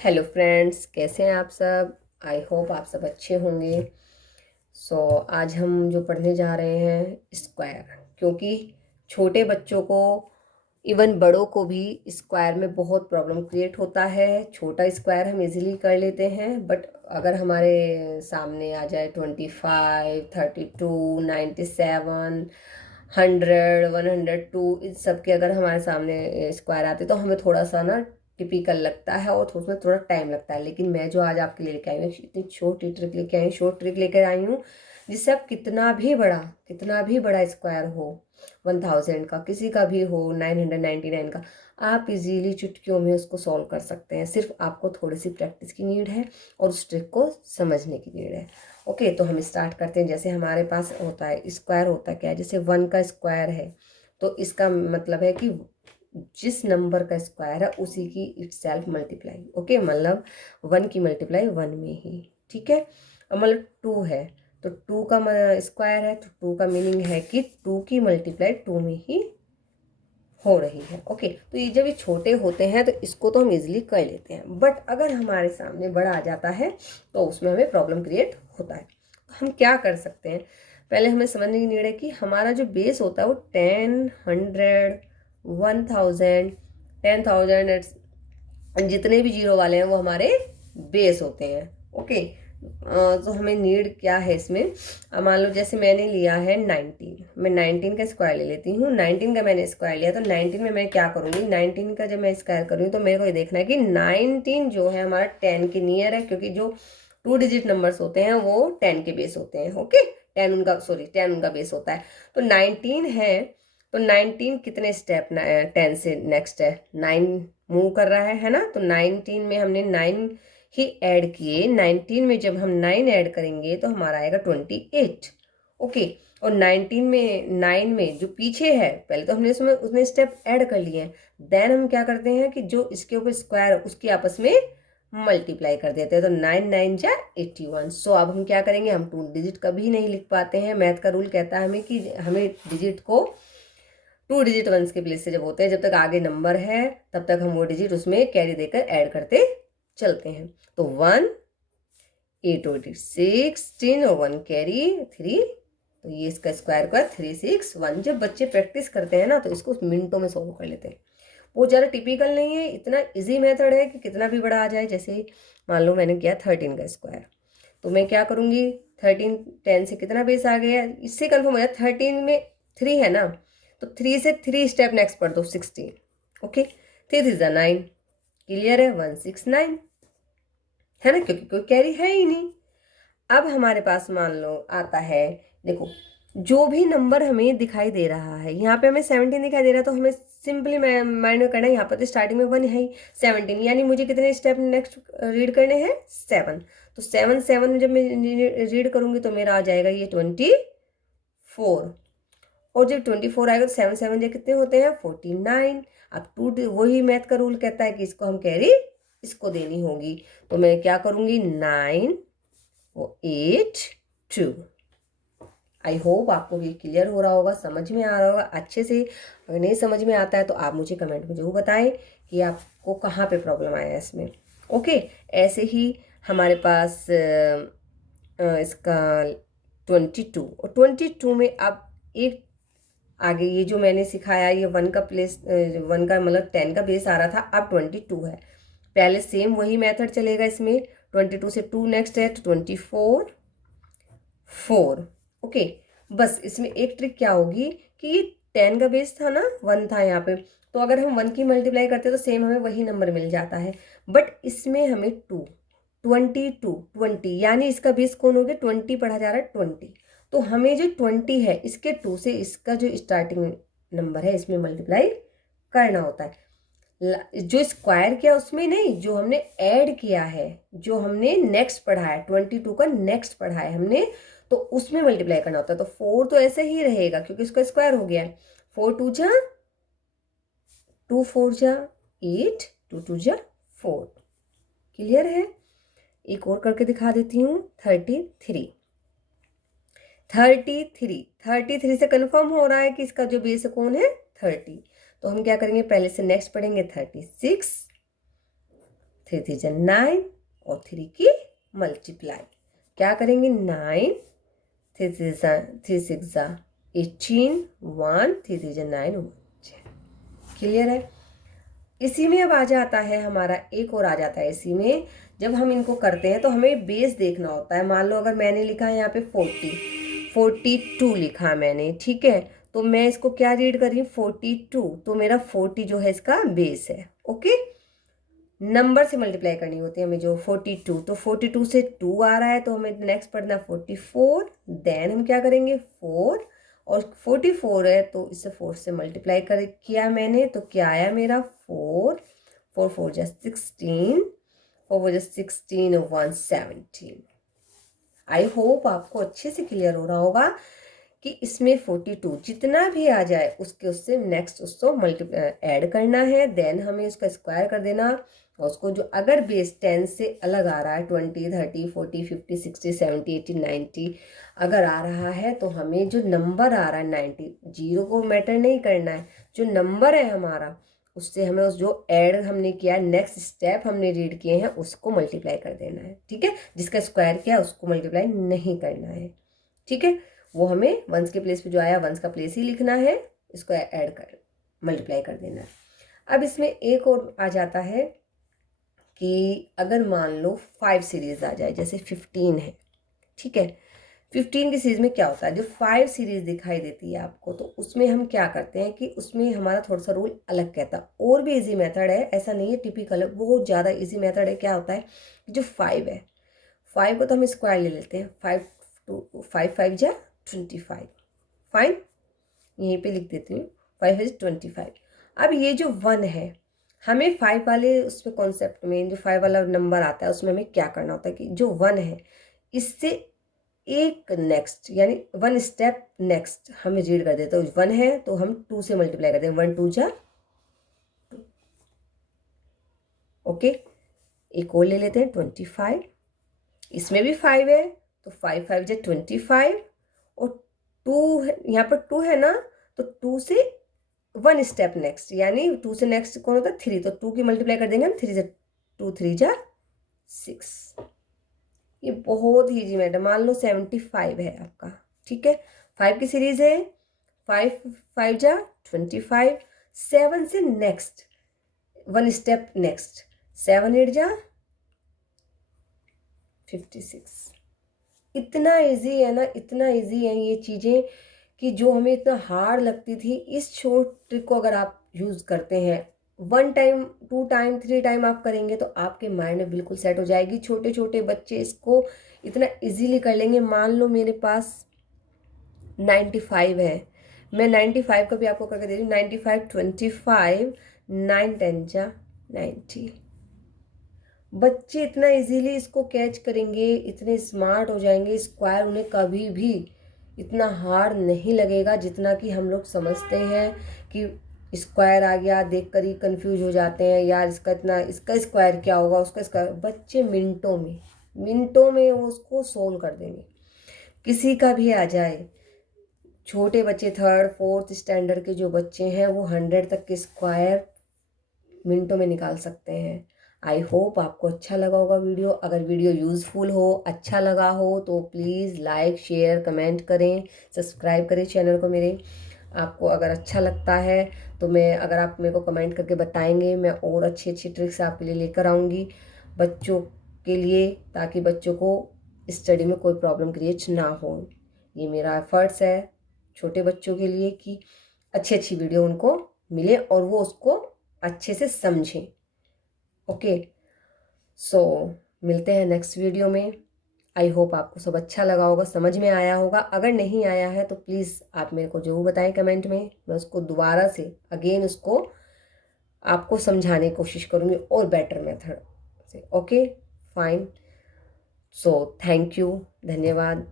Hello friends, कैसे हैं आप सब। आई होप आप सब अच्छे होंगे। आज हम जो पढ़ने जा रहे हैं स्क्वायर, क्योंकि छोटे बच्चों को इवन बड़ों को भी स्क्वायर में बहुत प्रॉब्लम क्रिएट होता है। छोटा स्क्वायर हम इजीली कर लेते हैं, बट अगर हमारे सामने आ जाए 25, 32, 97, 100, 102, इन सब के अगर हमारे सामने स्क्वायर आते तो हमें थोड़ा सा ना टिपिकल लगता है और उसमें थोड़ा टाइम लगता है। लेकिन मैं जो आज आपके लिए लेके आई हूँ, इतनी छोटी ट्रिक लेके आई हूँ, शॉर्ट ट्रिक लेकर आई हूँ, जिससे आप कितना भी बड़ा स्क्वायर हो, 1000 का, किसी का भी हो, 999 का, आप इजीली चुटकियों में उसको सॉल्व कर सकते हैं। सिर्फ आपको थोड़ी सी प्रैक्टिस की नीड है और उस ट्रिक को समझने की नीड है। ओके, तो हम स्टार्ट करते हैं। जैसे हमारे पास होता है स्क्वायर, होता क्या है, जैसे 1 का स्क्वायर है तो इसका मतलब है कि जिस नंबर का स्क्वायर है उसी की इटसेल्फ मल्टीप्लाई। ओके, मतलब 1 की मल्टीप्लाई 1 में ही, ठीक है। मतलब 2 है तो 2 का स्क्वायर है तो 2 का मीनिंग है कि 2 की मल्टीप्लाई 2 में ही हो रही है। ओके, तो ये जब ये छोटे होते हैं तो इसको तो हम इजीली कर लेते हैं, बट अगर हमारे सामने बड़ा आ जाता है तो उसमें हमें प्रॉब्लम क्रिएट होता है। तो हम क्या कर सकते हैं, पहले हमें समझने की नीड है कि हमारा जो बेस होता है वो 10, 100, 1000, 10,000, जितने भी जीरो वाले हैं वो हमारे बेस होते हैं। ओके, तो हमें नीड क्या है इसमें। मान लो जैसे मैंने लिया है 19, मैं 19 का स्क्वायर ले लेती हूँ। 19 का मैंने स्क्वायर लिया तो 19 में मैं क्या करूँगी, 19 का जब मैं स्क्वायर करूँगी तो मेरे को ये देखना है कि 19 जो है हमारा 10 के नियर है, क्योंकि जो 2 डिजिट नंबर्स होते हैं वो 10 के बेस होते हैं। ओके, 10 उनका बेस होता है। तो 19 है तो 19 कितने स्टेप 10 से नेक्स्ट है 9 मूव कर रहा है ना। तो 19 में हमने 9 ही ऐड किए। 19 में जब हम 9 ऐड करेंगे तो हमारा आएगा 28। ओके, और 19 में 9 में जो पीछे है, पहले तो हमने उसमें उसने स्टेप ऐड कर लिए हैं, देन हम क्या करते हैं कि जो इसके ऊपर स्क्वायर है उसकी आपस में मल्टीप्लाई कर देते हैं। तो 9 9 जा 81। सो अब हम क्या करेंगे, हम 2 डिजिट कभी नहीं लिख पाते हैं। मैथ का रूल कहता है हमें कि हमें डिजिट को 2 डिजिट वंस के प्लेस से जब होते हैं, जब तक आगे नंबर है तब तक हम वो डिजिट उसमें कैरी देकर ऐड करते चलते हैं। तो 1, 8 और 8 16 और 1 कैरी 3, तो ये इसका स्क्वायर का 361। जब बच्चे प्रैक्टिस करते हैं ना तो इसको मिनटों में सॉल्व कर लेते हैं। वो ज़्यादा टिपिकल नहीं है, इतना इजी मेथड है कि कितना भी बड़ा आ जाए। जैसे मान लो मैंने किया 13 का स्क्वायर, तो मैं क्या करूँगी, 13 10 से कितना बेस आ गया, इससे कन्फर्म हो जाए। 13 में 3 है ना, तो 3 से 3 स्टेप नेक्स्ट पढ़ दो, 16। ओके, 3 3 9, क्लियर है, 169 है ना, क्योंकि कोई कैरी है ही नहीं। अब हमारे पास मान लो आता है, देखो जो भी नंबर हमें दिखाई दे रहा है, यहाँ पे हमें 17 दिखाई दे रहा है तो हमें सिंपली माइंड में करना है, यहाँ पर तो स्टार्टिंग में 1 है ही, 17, यानी मुझे कितने स्टेप नेक्स्ट रीड करने हैं, 7। तो 7 7 जब मैं रीड करूंगी तो मेरा आ जाएगा ये 24। और जब 24 आएगा तो 7 7 जब कितने होते हैं, 49। अब वही मैथ का रूल कहता है कि इसको हम कैरी इसको देनी होगी। तो मैं क्या करूंगी, 9 और 8 2। आई होप आपको ये क्लियर हो रहा होगा, समझ में आ रहा होगा अच्छे से। अगर नहीं समझ में आता है तो आप मुझे कमेंट में जरूर बताएं कि आपको कहाँ पे प्रॉब्लम आया है इसमें। ओके, ऐसे ही हमारे पास इसका 22, और 22 में अब एक आगे ये जो मैंने सिखाया, ये 1 का प्लेस, 1 का मतलब 10 का बेस आ रहा था, अब 22 है। पहले सेम वही मेथड चलेगा इसमें, 22 से 2 नेक्स्ट है तो 24 4। ओके, बस इसमें एक ट्रिक क्या होगी कि 10 का बेस था ना, 1 था यहाँ पे, तो अगर हम 1 की मल्टीप्लाई करते तो सेम हमें वही नंबर मिल जाता है। बट इसमें हमें 2 22 20, यानी इसका बेस कौन हो गया, 20 पढ़ा जा रहा है, 20। तो हमें जो 20 है इसके 2 से इसका जो स्टार्टिंग नंबर है इसमें मल्टीप्लाई करना होता है। जो स्क्वायर किया उसमें नहीं, जो हमने ऐड किया है, जो हमने नेक्स्ट पढ़ा है, 22 का नेक्स्ट पढ़ा है हमने, तो उसमें मल्टीप्लाई करना होता है। तो 4 तो ऐसे ही रहेगा क्योंकि उसका स्क्वायर हो गया है। 4 2 जा 2, 4 जा 8, 2 2 जा 4। क्लियर है। एक और करके दिखा देती हूँ, 33। 33 से कंफर्म हो रहा है कि इसका जो बेस कौन है, 30। तो हम क्या करेंगे, पहले से नेक्स्ट पढ़ेंगे 36, 3 3 जा 9 और 3 की मल्टीप्लाई क्या करेंगे 9 3 6 जा 18 1 3 3 जा 9 क्लियर है। इसी में अब आ जाता है हमारा एक और आ जाता है इसी में जब हम इनको करते हैं तो हमें बेस देखना होता है। मान लो अगर मैंने लिखा है यहाँ पे 42 लिखा मैंने, ठीक है, तो मैं इसको क्या रीड कर रही हूँ 42, तो मेरा 40 जो है इसका बेस है। ओके, नंबर से मल्टीप्लाई करनी होती है हमें जो 42, तो 42 से 2 आ रहा है तो हमें नेक्स्ट पढ़ना 44, देन हम क्या करेंगे 4 और 44 है तो इसे 4 से मल्टीप्लाई कर किया मैंने तो क्या आया मेरा 4 4 4 जा 16 4 4 जा 16 117। आई होप आपको अच्छे से क्लियर हो रहा होगा कि इसमें 42 जितना भी आ जाए उससे नेक्स्ट उसको मल्टीप्लाई ऐड करना है, देन हमें उसका स्क्वायर कर देना और उसको जो अगर बेस 10 से अलग आ रहा है 20 30 40 50 60 70 80 90 अगर आ रहा है तो हमें जो नंबर आ रहा है 90 जीरो को मैटर नहीं करना है, जो नंबर है हमारा उससे हमें उस जो ऐड हमने किया नेक्स्ट स्टेप हमने रीड किए हैं उसको मल्टीप्लाई कर देना है। ठीक है, जिसका स्क्वायर किया उसको मल्टीप्लाई नहीं करना है। ठीक है, वो हमें वंस के प्लेस पे जो आया वंस का प्लेस ही लिखना है, इसको ऐड कर मल्टीप्लाई कर देना है। अब इसमें एक और आ जाता है कि अगर मान लो 5 सीरीज आ जाए जैसे 15 है, ठीक है, 15 की सीरीज में क्या होता है जो 5 सीरीज दिखाई देती है आपको तो उसमें हम क्या करते हैं कि उसमें हमारा थोड़ा सा रूल अलग कहता है। और भी इजी मेथड है, ऐसा नहीं है टिपिकल, बहुत ज़्यादा इजी मेथड है। क्या होता है जो 5 है 5 को तो हम स्क्वायर ले लेते हैं, 5 5 जा 25, फाइन, यहीं पे लिख देती हूँ 5 is 25। अब ये जो 1 है हमें 5 वाले उसमें कॉन्सेप्ट में जो 5 वाला नंबर आता है उसमें हमें क्या करना होता है कि जो 1 है इससे एक नेक्स्ट यानी 1 स्टेप नेक्स्ट हमें रीड कर देते हैं। 1 है तो हम 2 से मल्टीप्लाई करते हैं, 1 2 जा 2। ओके, एक और ले लेते हैं 25, इसमें भी 5 है तो 5 5 जा 25 और 2 है, यहाँ पर 2 है ना तो 2 से 1 स्टेप नेक्स्ट यानी 2 से नेक्स्ट कौन होता है 3, तो 2 की मल्टीप्लाई कर देंगे हम 3 से 2 3 जा 6। ये बहुत ही इजी मैटर, मान लो 75 है आपका, ठीक है, 5 की सीरीज है, 5 5 जा 25, 7 से नेक्स्ट 1 स्टेप नेक्स्ट 7 8 जा 56। इतना इजी है ना, इतना इजी है ये चीज़ें कि जो हमें इतना हार्ड लगती थी, इस शॉर्ट ट्रिक को अगर आप यूज़ करते हैं 1 टाइम 2 टाइम 3 टाइम आप करेंगे तो आपके माइंड में बिल्कुल सेट हो जाएगी। छोटे छोटे बच्चे इसको इतना इजीली कर लेंगे। मान लो मेरे पास 95 है, मैं 95 का भी आपको करके दे रही हूँ, 95 25 9 10 जा 90। बच्चे इतना इजीली इसको कैच करेंगे, इतने स्मार्ट हो जाएंगे, स्क्वायर उन्हें कभी भी इतना हार्ड नहीं लगेगा जितना कि हम लोग समझते हैं कि स्क्वायर आ गया देख कर ही कंफ्यूज हो जाते हैं, यार इसका इतना इसका स्क्वायर क्या होगा उसका स्क्वायर। बच्चे मिनटों में वो उसको सोल्व कर देंगे, किसी का भी आ जाए। छोटे बच्चे 3rd 4th स्टैंडर्ड के जो बच्चे हैं वो 100 तक के स्क्वायर मिनटों में निकाल सकते हैं। आई होप आपको अच्छा लगा होगा वीडियो। अगर वीडियो यूज़फुल हो, अच्छा लगा हो तो प्लीज़ लाइक शेयर कमेंट करें, सब्सक्राइब करें चैनल को मेरे। आपको अगर अच्छा लगता है तो मैं अगर आप मेरे को कमेंट करके बताएंगे मैं और अच्छी अच्छी ट्रिक्स आपके लिए लेकर आऊँगी बच्चों के लिए, ताकि बच्चों को स्टडी में कोई प्रॉब्लम क्रिएट ना हो। ये मेरा एफर्ट्स है छोटे बच्चों के लिए कि अच्छी अच्छी वीडियो उनको मिले और वो उसको अच्छे से समझें। ओके, सो मिलते हैं नेक्स्ट वीडियो में। आई होप आपको सब अच्छा लगा होगा, समझ में आया होगा। अगर नहीं आया है तो प्लीज़ आप मेरे को ज़रूर बताएं कमेंट में, मैं उसको दोबारा से अगेन उसको आपको समझाने की कोशिश करूँगी और बेटर मेथड से। Okay fine, so thank you, धन्यवाद।